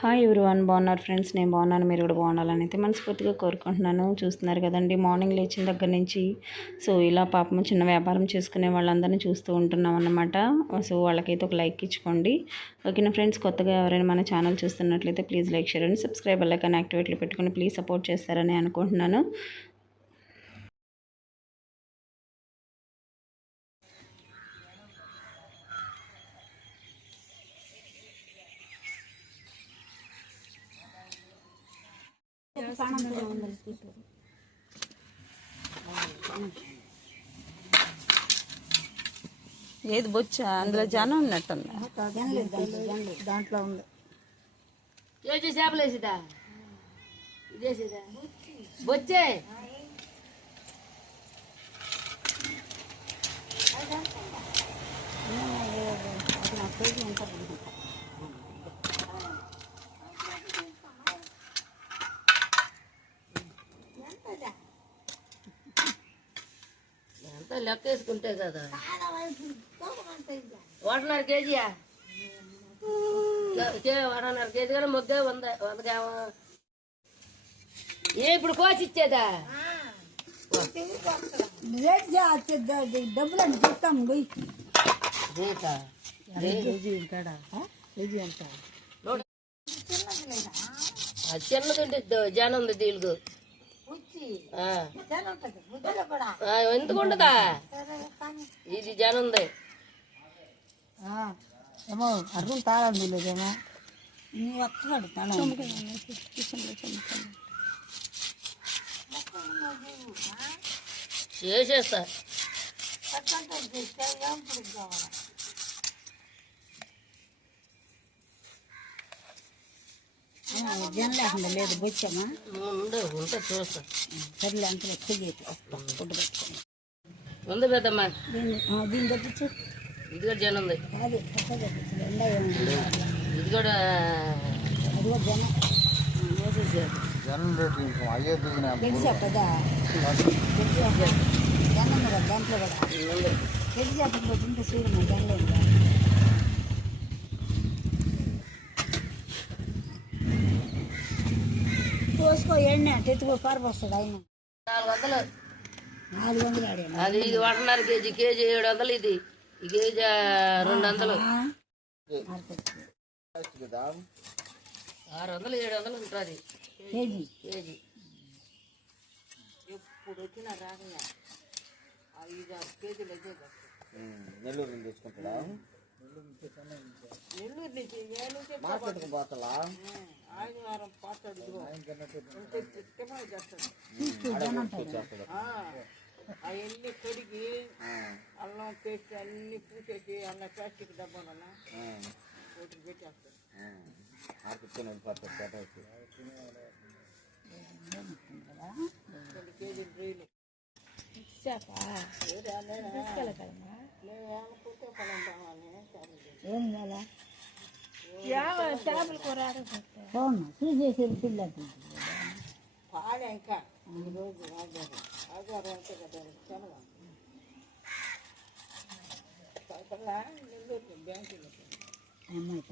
Hi everyone, బాగున్నారు friends? నేను బాగున్నాను, మీరు కూడా బాగుండాలని అయితే మనస్ఫూర్తిగా కోరుకుంటున్నాను. చూస్తున్నారు కదండి, మార్నింగ్ లేచిన దగ్గర నుంచి సో ఇలా పాపం చిన్న వ్యాపారం చేసుకునే వాళ్ళందరినీ చూస్తూ ఉంటున్నాం అన్నమాట. సో వాళ్ళకైతే ఒక లైక్ ఇచ్చుకోండి, ఓకేనా ఫ్రెండ్స్? కొత్తగా ఎవరైనా మన ఛానల్ చూస్తున్నట్లయితే please like, share and subscribe అలా యాక్టివేట్లో పెట్టుకొని ప్లీజ్ సపోర్ట్ చేస్తారని అనుకుంటున్నాను. ఏది బొచ్చా? అందులో జనం ఉన్నట్టుంది. దాంట్లో ఉంది. చేపలు వేసిదా ఇదేసిదా బొచ్చే ఎంత లెక్క వేసుకుంటే కదా 1.5 కేజీయా 1.5 కేజీ కానీ మొగ్గే 100 ఇప్పుడు కోసి ఇచ్చేదా డబ్బులు అని చెప్తాం. చిన్నది జనం ఉంది దీనికి ఎందుకు ఉండదా? ఇది జనం ఉంది ఏమో అర్థం తాళండి లేదేమో నీ ఒక్కడు చేసేస్తా. జనం లేకుండా లేదు బొచ్చామా ఉంటే చూస్తా. సర్లే అంత ఫుడ్ పెట్టుకుని ఉంది పెద్దమ్మా, దీన్ని తెప్పించు. ఇది కూడా జనం ఉంది. అది ఇది కూడా అది కూడా గెలిచా కదా జనం కదా దాంట్లో కూడా గెలిచా ఇంత సూర్యుడు జనలేదు. కోసుకో ఎండ తెచ్చుకో పారిపోస్తాడు ఆయన. 400 ఆడాను. అది ఇది 1.5 కేజీ, కేజీ 700. ఇది ఈ కేజీ 200, 600, 700 ఉంటుంది కేజీ. కేజీ. ఎప్పుడు వచ్చినా రాగల 5-6 కేజీలు అయితే నెల్లూరు నుంచి తెచ్చుకుంటాడా? నెల్లూరు నుంచి మార్కెట్కి పోతలా ఆదివారం పాతాడు అవన్నీ కడిగి అల్లం పేస్ట్ అన్ని పూసేసి అల్ల ప్లాస్టిక్ డబ్బాలన్నా ఒకటి పెట్టేస్తాడు. వెళ్ళిపోతాడు 2 కేజీలు డ్రైలు చేపల కూర చూసేసారు పిల్లలు పాడే ఇంకా ఈరోజు ఆదివారం అంటే కదా శనగ నెల్లూరు బ్యాంకులు అమ్మాయి